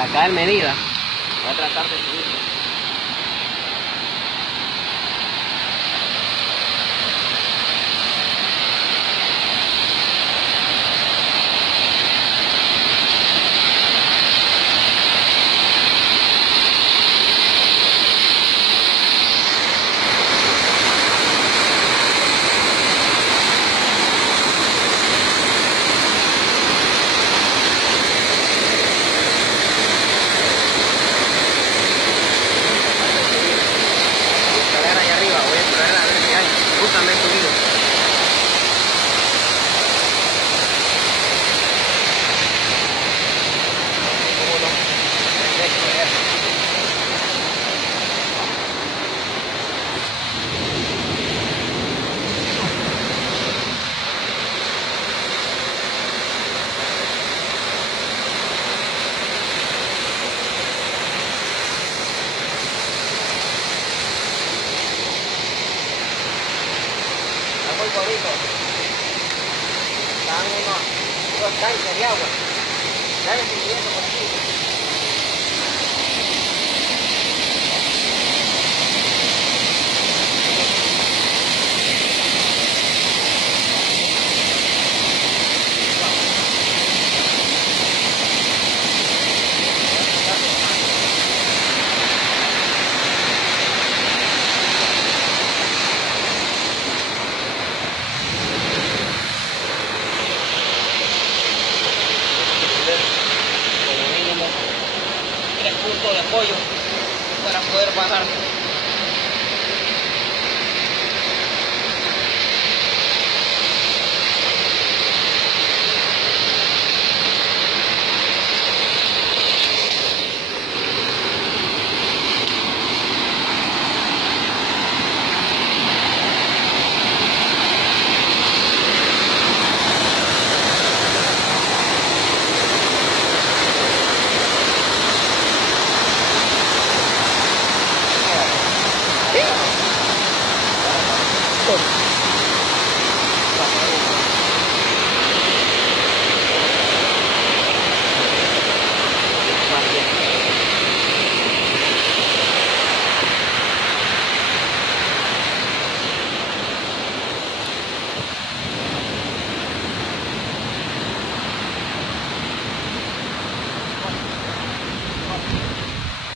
sacar medida. Voy a tratar de subirlo. Justamente subido. ¿Cómo no? Perfecto, ya. Muy bonito. Están unos tanques de agua. Vayan subiendo por aquí. Como mínimo 3 puntos de apoyo para poder bajar. Sí.